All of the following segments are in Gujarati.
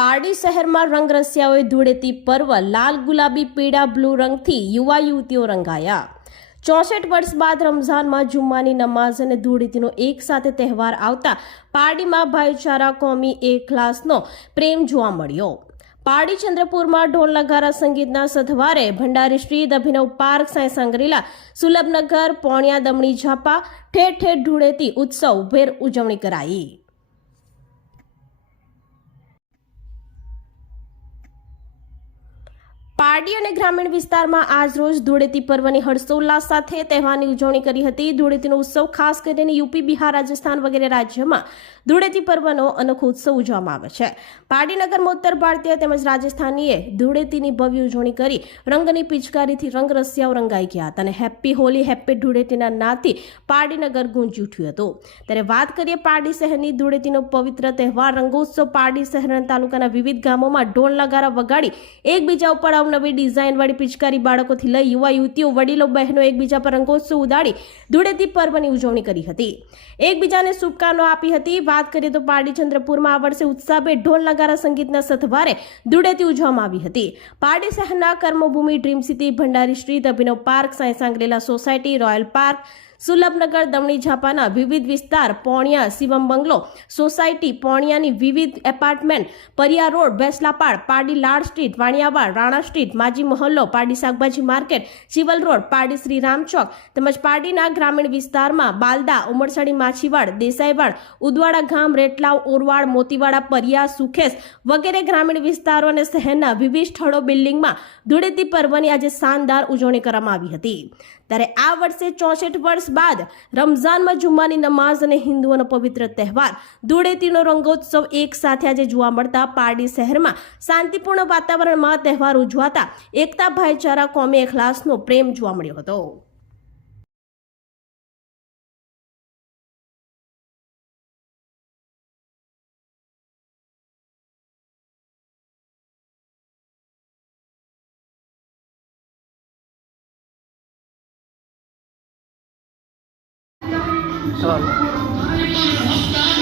પારડી શહેરમાં રંગરસિયાઓએ ધૂળેટી પર્વ, લાલ ગુલાબી પીળા બ્લુ રંગથી યુવા યુવતીઓ રંગાયા. ચોસઠ વર્ષ બાદ રમઝાનમાં જુમ્માની નમાઝ અને ધૂળેટીનો એક સાથે તહેવાર આવતા પારડીમાં ભાઈચારા કોમી એકલાસનો પ્રેમ જોવા મળ્યો. પારડી ચંદ્રપુરમાં ઢોલ નગારા સંગીતના સથવારે ભંડારી શ્રી અભિનવ પાર્ક સાંઈ સાંગરીલા સુલભનગર, પોણિયા, દમણી ઝાપા ઠેર ઠેર ધૂળેટી ઉત્સવ ભેર ઉજવણી કરાઈ. પારડી અને ગ્રામીણ વિસ્તારમાં આજ રોજ ધૂળેટી પર્વની હર્ષોલ્લાસ સાથે તહેવારની ઉજવણી કરી હતી. ધૂળેટીનો ઉત્સવ ખાસ કરીને યુપી, બિહાર, રાજસ્થાન વગેરે રાજ્યોમાં ધૂળેટી પર્વનો અનોખો ઉત્સવ ઉજવવામાં આવે છે. પારડીનગર ઉત્તર ભારતીય તેમજ રાજસ્થાનીએ ધૂળેટીની ભવ્ય ઉજવણી કરી. રંગની પિચકારીથી રંગ રસિયાઓ રંગાઈ ગયા હતા અને હેપ્પી હોલી, હેપ્પી ધૂળેટીના નાથી પારડીનગર ગુંજી ઉઠ્યું હતું. ત્યારે વાત કરીએ પારડી શહેરની ધૂળેટીનો પવિત્ર તહેવાર. રંગોત્સવ પારડી શહેરના તાલુકાના વિવિધ ગામોમાં ઢોલ નગારા વગાડી એકબીજા ઉપર અવનવી ડિઝાઇન વાળી પિચકારી બાળકોથી લઈ યુવા, યુવતીઓ, વડીલો, બહેનો એકબીજા પર રંગોત્સવ ઉડાડી ધૂળેટી પર્વની ઉજવણી કરી હતી. એકબીજાને શુભકામનાઓ આપી હતી. વાત કરીએ તો પારડી આ વર્ષે ઉત્સાહભેર ઢોલ નગારા સંગીતના સથવારે ધૂળેટી ઉજવવામાં આવી હતી. પારડી શહેરના Karmabhoomi dream city Bhandari street, Abhinav park, Sai Shangrila society, royal park Sulabhnagar, Damani ઝાપાના વિવિધ વિસ્તાર, પોણિયા, શિવમ બંગલો, સોસાયટી, પોણિયાની વિવિધ apartment, Pariya road Besalapad Pardi Lad street, Vaniyawad, Rana street, માજી મહોલ્લો, પારડી શાકભાજી માર્કેટ, ચિવલ રોડ, પારડી શ્રી રામચોક તેમજ પાડીના ગ્રામીણ વિસ્તારમાં બાલદા, ઉમરસાડી, માછીવાડ, દેસાઈવાડ, ઉદવાડા ગામ, રેટલાવ, ઓરવાડ, મોતીવાડા, પરિયા, સુખેસ વગેરે ગ્રામીણ વિસ્તારો અને શહેરના વિવિધ સ્થળો બિલ્ડિંગમાં ધૂળેટી પર્વની આજે શાનદાર ઉજવણી કરવામાં આવી હતી. ત્યારે આ વર્ષે ચોસઠ વર્ષ બાદ રમઝાનમાં જુમ્માની નમાઝ અને હિન્દુઓનો પવિત્ર તહેવાર, ધૂળેટીનો રંગોત્સવ એક સાથે આજે જોવા મળતા પારડી શહેરમાં શાંતિપૂર્ણ વાતાવરણમાં તહેવાર ઉજવાતા એકતા ભાઈચારા, કોમી એખલાસનો પ્રેમ જોવા મળ્યો હતો. 知了。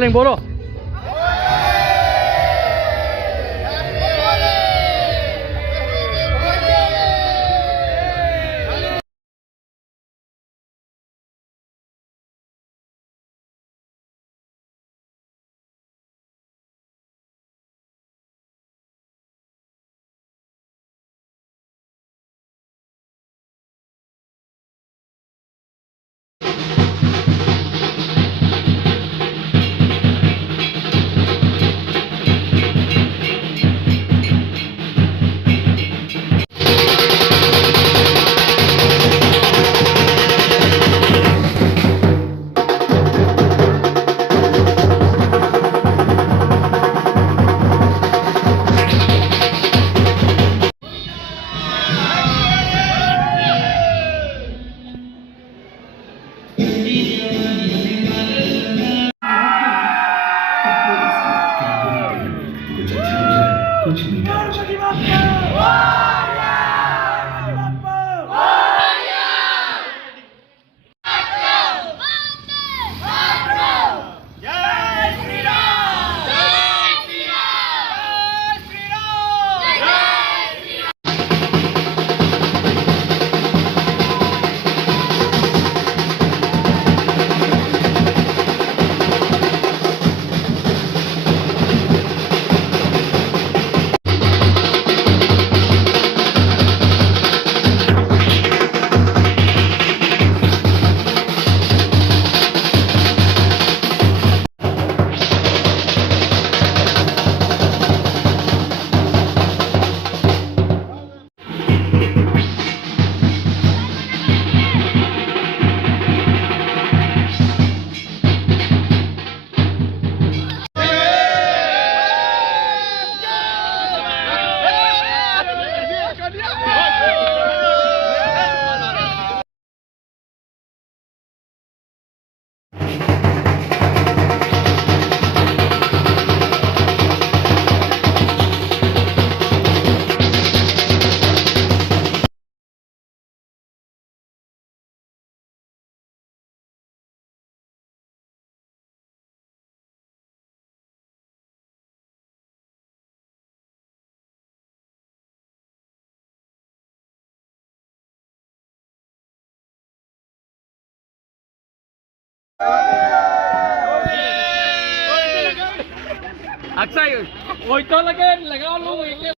રોલિંગ બોલો. coaching me. અક્ષય ઓય તો લગે લગાવ લો એટલે